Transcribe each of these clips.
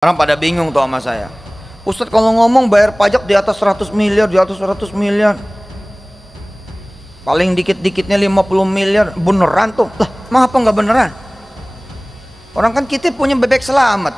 Orang pada bingung tuh sama saya. Ustadz kalau ngomong bayar pajak di atas 100 miliar, di atas 100 miliar. Paling dikit-dikitnya 50 miliar. Beneran tuh? Lah, mengapa nggak beneran? Orang kan kita punya bebek selamat.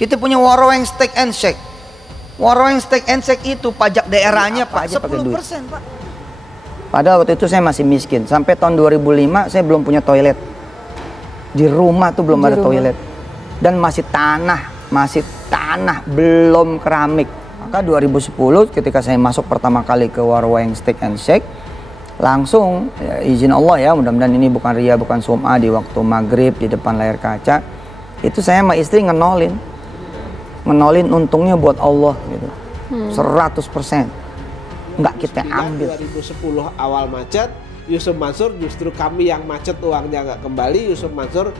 Kita punya Waroweng Steak and Shake. Waroweng Steak and Shake itu pajak daerahnya Pak 10%, Pak. Padahal waktu itu saya masih miskin. Sampai tahun 2005 saya belum punya toilet. Di rumah tuh belum ada toilet. Dan masih tanah, belum keramik. Maka 2010 ketika saya masuk pertama kali ke Waroweng Steak and Shake, langsung ya, izin Allah ya, mudah-mudahan ini bukan ria, bukan sum'ah, di waktu maghrib di depan layar kaca, itu saya sama istri ngenolin untungnya buat Allah gitu. 100% nggak kita ambil. 2010 awal macet, Yusuf Mansur justru kami yang macet uangnya nggak kembali, Yusuf Mansur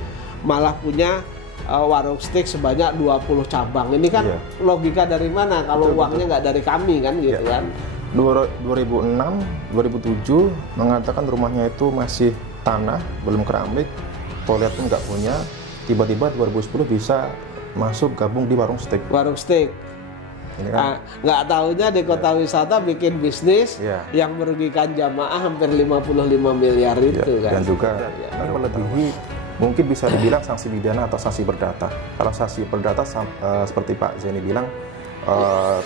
malah punya warung steak sebanyak 20 cabang. Ini kan logika dari mana kalau uangnya nggak dari kami kan gitu kan. 2006, 2007 mengatakan rumahnya itu masih tanah, belum keramik, toilet pun nggak punya. Tiba-tiba 2010 bisa masuk gabung di warung steak. Warung steak. Ini kan Nggak tahunya di kota wisata bikin bisnis yang merugikan jamaah hampir 55 miliar itu kan. Dan juga melebihi mungkin bisa dibilang sanksi pidana atau sanksi perdata. Kalau sanksi perdata seperti Pak Zaini bilang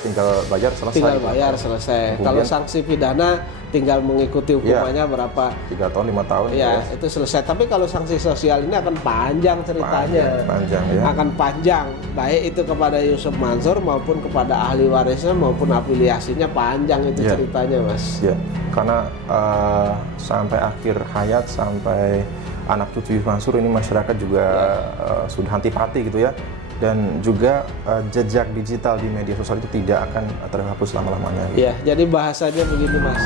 tinggal bayar selesai. Tinggal bayar selesai. Kalau sanksi pidana tinggal mengikuti hukumannya berapa? 3 tahun 5 tahun. Ya, itu selesai. Tapi kalau sanksi sosial ini akan panjang ceritanya. Panjang ya. Akan panjang. Baik itu kepada Yusuf Mansur maupun kepada ahli warisnya maupun afiliasinya, panjang itu ceritanya, Mas. Ya, karena sampai akhir hayat, sampai anak cucu Yusuf Mansur ini masyarakat juga sudah antipati gitu ya. Dan juga jejak digital di media sosial itu tidak akan terhapus lama-lamanya gitu. Ya, jadi bahasanya begini, Mas.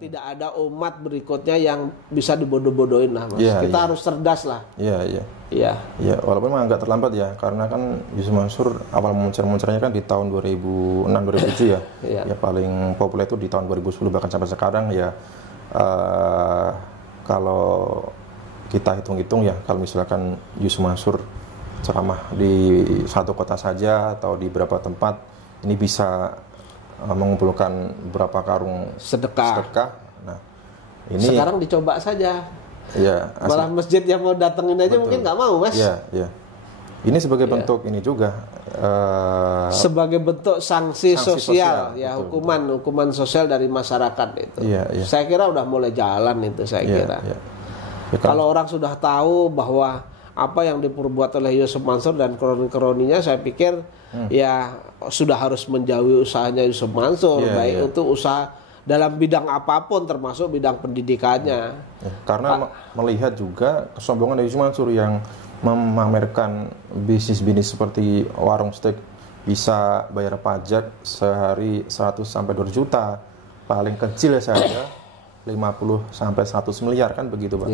Tidak ada umat berikutnya yang bisa dibodoh-bodohin lah, Mas. Kita harus cerdas lah. Iya. Walaupun memang agak terlambat ya, karena kan Yusuf Mansur awal munculnya kan di tahun 2006-2007 ya. Ya paling populer itu di tahun 2010 bahkan sampai sekarang ya. Kalau kita hitung-hitung ya, kalau misalkan Yusuf Mansur ceramah di satu kota saja atau di beberapa tempat, ini bisa mengumpulkan berapa karung sedekah. Nah, ini sekarang dicoba saja. Ya, malah masjid yang mau datengin aja mungkin nggak mau, Mas. Iya. Ini sebagai bentuk ini juga sebagai bentuk sanksi sosial ya, hukuman sosial dari masyarakat itu. Saya kira udah mulai jalan itu, saya kira. Kalau orang sudah tahu bahwa apa yang diperbuat oleh Yusuf Mansur dan kroni-kroninya, saya pikir ya sudah harus menjauhi usahanya Yusuf Mansur, baik untuk usaha dalam bidang apapun termasuk bidang pendidikannya. Karena melihat juga kesombongan dari Yusuf Mansur yang memamerkan bisnis-bisnis seperti warung steak bisa bayar pajak sehari 100 sampai 200 juta, paling kecil saja 50 sampai 100 miliar kan begitu, Pak.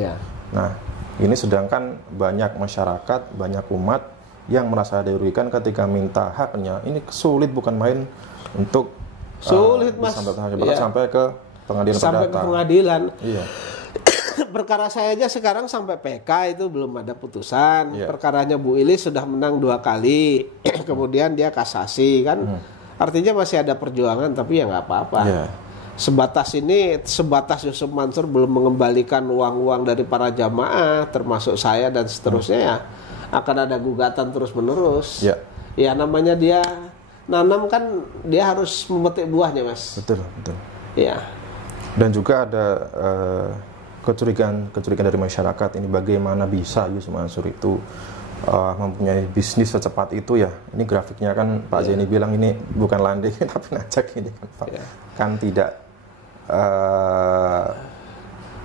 Nah, ini sedangkan banyak masyarakat, banyak umat yang merasa dirugikan ketika minta haknya. Ini sulit bukan main untuk sulit, Mas. Sampai ke pengadilan. Sampai ke pengadilan. Perkara saya aja sekarang sampai PK itu belum ada putusan. Perkaranya Bu Ilis sudah menang 2 kali. Kemudian dia kasasi kan. Artinya masih ada perjuangan, tapi ya nggak apa-apa. Sebatas Yusuf Mansur belum mengembalikan uang-uang dari para jamaah, termasuk saya dan seterusnya, ya akan ada gugatan terus-menerus. Ya namanya dia nanam kan, dia harus memetik buahnya, Mas. Betul. Ya. Dan juga ada kecurigaan dari masyarakat ini, bagaimana bisa Yusuf Mansur itu mempunyai bisnis secepat itu ya. Ini grafiknya kan Pak Zaini bilang ini bukan landing tapi najak ini kan, Pak. Kan tidak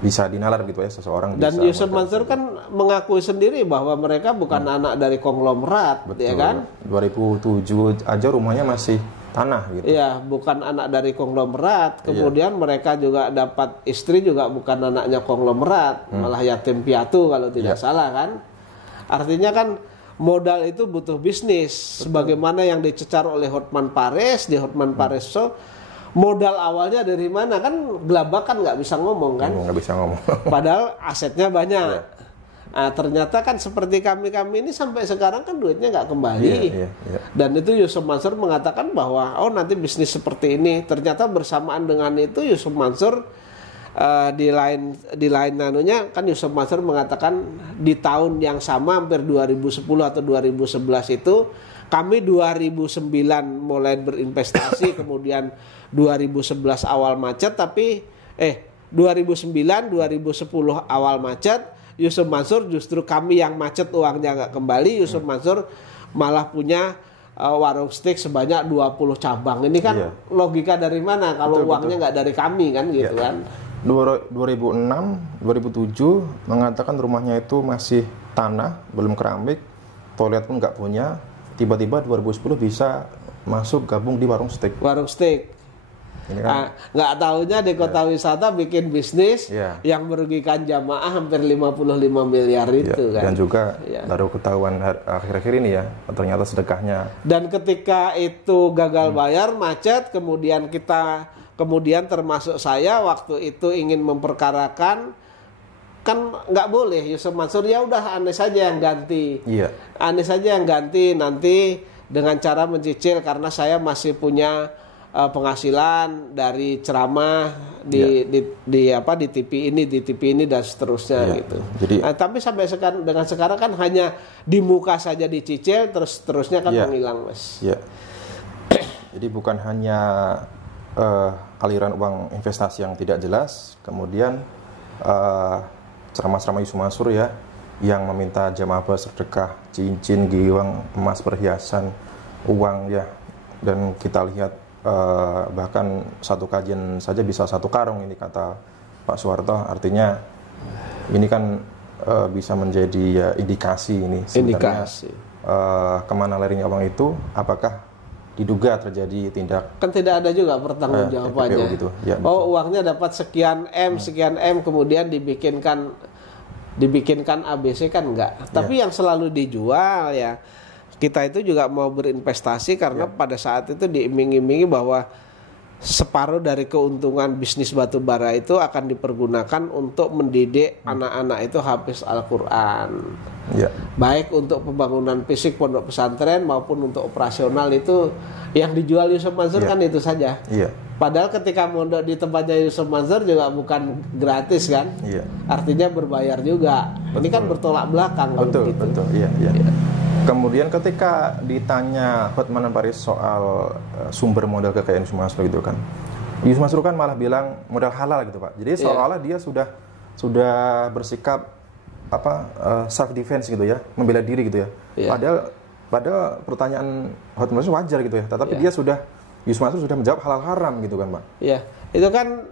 bisa dinalar gitu ya seseorang. Dan Yusuf Mansur kan mengakui sendiri bahwa mereka bukan anak dari konglomerat. Betul. Ya kan? 2007 aja rumahnya masih tanah gitu. Iya, bukan anak dari konglomerat. Kemudian mereka juga dapat istri juga bukan anaknya konglomerat, malah yatim piatu kalau tidak salah kan. Artinya kan modal itu butuh bisnis. Sebagaimana yang dicecar oleh Hotman Paris di Hotman Paris Show, modal awalnya dari mana? Kan gelabah kan nggak bisa ngomong kan? Nggak bisa ngomong. Padahal asetnya banyak. Nah, ternyata kan seperti kami ini sampai sekarang kan duitnya nggak kembali. Dan itu Yusuf Mansur mengatakan bahwa nanti bisnis seperti ini. Ternyata bersamaan dengan itu Yusuf Mansur di lain nanunya kan Yusuf Mansur mengatakan di tahun yang sama hampir 2010 atau 2011 itu kami 2009 mulai berinvestasi kemudian 2011 awal macet, tapi 2009 2010 awal macet Yusuf Mansur justru kami yang macet uangnya nggak kembali. Yusuf Mansur malah punya warung steak sebanyak 20 cabang. Ini kan logika dari mana kalau uangnya nggak dari kami kan gitu kan. 2006, 2007 mengatakan rumahnya itu masih tanah, belum keramik, toilet pun nggak punya. Tiba-tiba 2010 bisa masuk gabung di warung steak. Warung steak. Nggak tahunya di kota wisata bikin bisnis yang merugikan jamaah hampir 55 miliar itu kan. Dan juga baru ketahuan akhir-akhir ini ya, ternyata sedekahnya. Dan ketika itu gagal bayar, macet, kemudian termasuk saya waktu itu ingin memperkarakan, kan nggak boleh Yusuf Mansur, ya udah Anies saja yang ganti. Anies saja yang ganti nanti dengan cara mencicil karena saya masih punya penghasilan dari ceramah di TV ini dan seterusnya gitu. Jadi, tapi sampai sekarang kan hanya di muka saja dicicil terusnya kan menghilang, Mas. Jadi bukan hanya aliran uang investasi yang tidak jelas, kemudian ceramah-ceramah Yusuf Mansur yang meminta jamaah bersedekah cincin, giwang, emas, perhiasan, uang dan kita lihat bahkan satu kajian saja bisa 1 karung ini kata Pak Soeharto. Artinya ini kan bisa menjadi indikasi ini sebenarnya kemana larinya uang itu, apakah diduga terjadi tindak, kan tidak ada juga pertanggungjawabannya gitu. Uangnya dapat sekian M kemudian dibikinkan ABC kan enggak, tapi yang selalu dijual kita itu juga mau berinvestasi karena pada saat itu diiming-imingi bahwa separuh dari keuntungan bisnis batu bara itu akan dipergunakan untuk mendidik anak-anak itu hafiz Al-Quran. Baik untuk pembangunan fisik pondok pesantren maupun untuk operasional itu yang dijual Yusuf Mansur kan itu saja. Padahal ketika mondok di tempatnya Yusuf Mansur juga bukan gratis kan. Artinya berbayar juga. Ini kan bertolak belakang kalau begitu. Betul. Kemudian ketika ditanya Hotman Paris soal sumber modal kekayaan Yusuf Mansur gitu kan, Yusuf Mansur kan malah bilang modal halal gitu Pak. Jadi seolah-olah dia sudah bersikap self defense gitu membela diri gitu Padahal pertanyaan Hotman Paris wajar gitu tetapi Yusuf Mansur sudah menjawab halal haram gitu kan Pak. Itu kan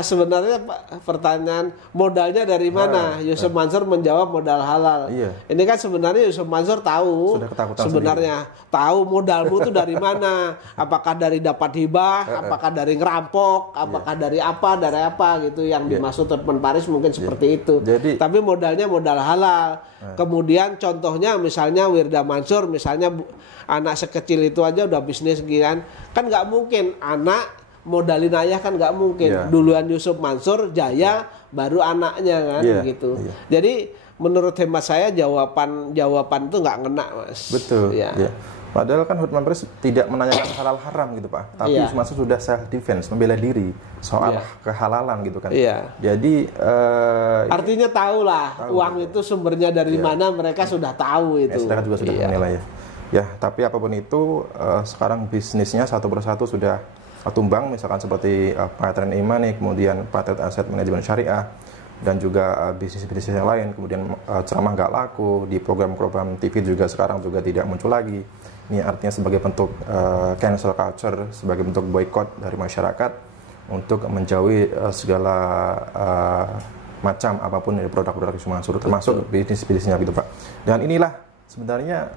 sebenarnya pertanyaan modalnya dari mana? Yusuf Mansur menjawab modal halal. Ini kan sebenarnya Yusuf Mansur tahu sebenarnya tahu modalmu itu dari mana? Apakah dari dapat hibah? Apakah dari ngerampok? Apakah dari apa gitu yang dimaksud Hotman Paris mungkin seperti itu. Tapi modalnya modal halal. Kemudian contohnya misalnya Wirda Mansur, misalnya anak sekecil itu aja udah bisnis kan nggak mungkin anak modalin ayah kan nggak mungkin. Duluan Yusuf Mansur jaya baru anaknya kan gitu. Jadi menurut hemat saya jawaban itu nggak ngena, Mas. Betul. Padahal kan Hotman Paris tidak menanyakan halal haram gitu Pak. Tapi Yusuf Mansur sudah self defense, membela diri soal kehalalan gitu kan. Jadi artinya tahulah uang itu sumbernya dari mana, mereka sudah tahu itu. Sedangkan juga sudah menilai tapi apapun itu sekarang bisnisnya satu persatu sudah tumbang, misalkan seperti Paten Imani, kemudian Paten Aset Manajemen Syariah, dan juga bisnis-bisnis yang lain. Kemudian ceramah nggak laku, di program-program TV juga sekarang juga tidak muncul lagi. Ini artinya sebagai bentuk cancel culture, sebagai bentuk boykot dari masyarakat untuk menjauhi segala macam apapun dari produk-produk Yusuf Mansur, termasuk bisnis-bisnisnya gitu Pak. Dan inilah sebenarnya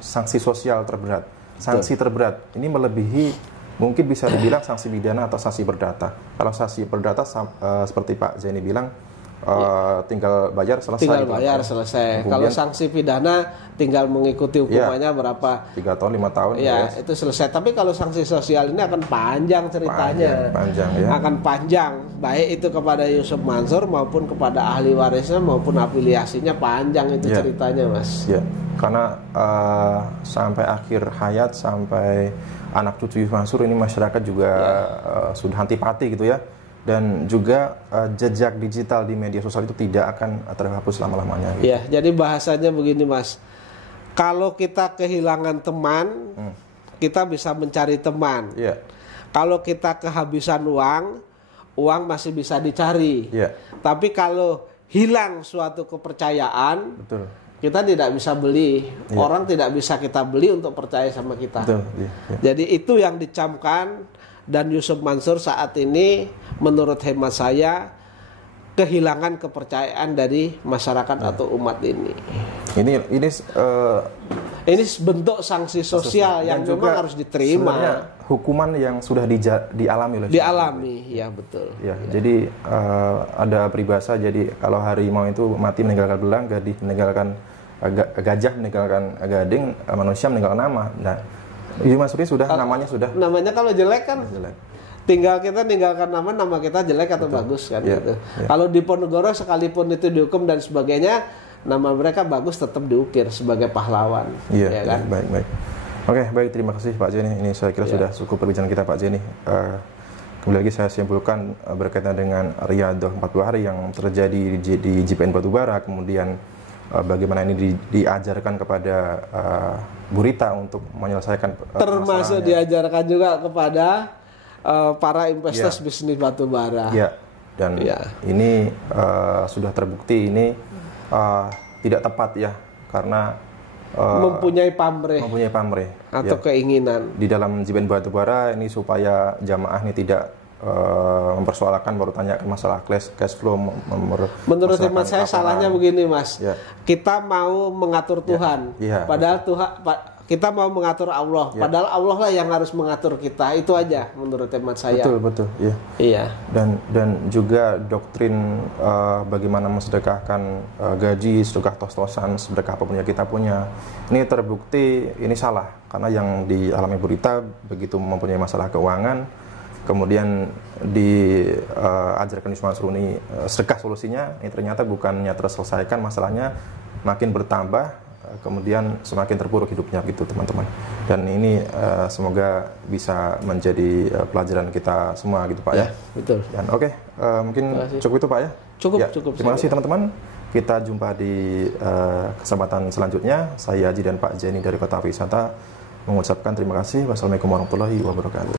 sanksi sosial terberat. Sanksi terberat ini melebihi, mungkin bisa dibilang sanksi pidana atau sanksi perdata. Kalau sanksi perdata seperti Pak Zaini bilang tinggal bayar selesai. Tinggal gitu. bayar selesai. Kalau Kemudian, sanksi pidana tinggal mengikuti hukumannya berapa? 3 tahun 5 tahun Ya, itu selesai. Tapi kalau sanksi sosial ini akan panjang ceritanya. Panjang ya. Akan panjang, baik itu kepada Yusuf Mansur maupun kepada ahli warisnya maupun afiliasinya, panjang itu ceritanya, Mas. Ya, karena sampai akhir hayat, sampai anak cucu Yusuf Mansur ini masyarakat juga sudah antipati gitu ya. Dan juga jejak digital di media sosial itu tidak akan terhapus selama-lamanya. Gitu. Ya, jadi bahasanya begini, Mas. Kalau kita kehilangan teman, kita bisa mencari teman. Yeah. Kalau kita kehabisan uang masih bisa dicari. Yeah. Tapi kalau hilang suatu kepercayaan, Betul. kita tidak bisa beli. Orang tidak bisa kita beli untuk percaya sama kita. Betul. Jadi itu yang dicamkan, dan Yusuf Mansur saat ini menurut hemat saya kehilangan kepercayaan dari masyarakat atau umat ini. Ini bentuk sanksi sosial yang memang harus diterima. Hukuman yang sudah dialami oleh ya betul. Ya, jadi ada peribahasa, jadi kalau harimau itu mati meninggalkan belang, gajah meninggalkan gading, manusia meninggalkan nama. Nah, Yusuf Mansur sudah namanya kalau jelek kan jelek. Tinggal kita ninggalkan nama kita jelek atau bagus kan gitu. Kalau di Ponegoro sekalipun itu dihukum dan sebagainya, nama mereka bagus tetap diukir sebagai pahlawan. Iya, ya kan? Baik. Oke, baik, terima kasih Pak Jeni. Ini saya kira sudah cukup perbincangan kita Pak Jeni. Kembali lagi saya simpulkan berkaitan dengan Riyadhah 40 hari yang terjadi di JPN Batubara, kemudian bagaimana ini diajarkan kepada Bu Rita untuk menyelesaikan termasuk diajarkan juga kepada para investors bisnis batubara. Ya, dan ini sudah terbukti ini tidak tepat ya, karena mempunyai pamrih atau keinginan di dalam JPN Batubara ini supaya jamaah ini tidak mempersoalkan, baru tanyakan masalah cash flow. Menurut hemat saya salahnya begini, Mas. Kita mau mengatur Tuhan, padahal kita mau mengatur Allah, padahal Allah lah yang harus mengatur kita. Itu aja menurut hemat saya. Betul. Iya. Dan juga doktrin bagaimana mensedekahkan gaji, sedekah tos-tosan, sedekah apapun yang kita punya, ini terbukti ini salah, karena yang dialami Bu Rita begitu mempunyai masalah keuangan, kemudian diajarkan Yusuf Mansur ini sedekah solusinya, ini ternyata bukannya terselesaikan masalahnya, makin bertambah, kemudian semakin terpuruk hidupnya gitu teman-teman. Dan ini semoga bisa menjadi pelajaran kita semua gitu Pak ya. Betul. Dan mungkin cukup itu Pak ya. Cukup. Terima kasih teman-teman. Kita jumpa di kesempatan selanjutnya. Saya Haji dan Pak Jeni dari Kota Wisata mengucapkan terima kasih. Wassalamualaikum warahmatullahi wabarakatuh.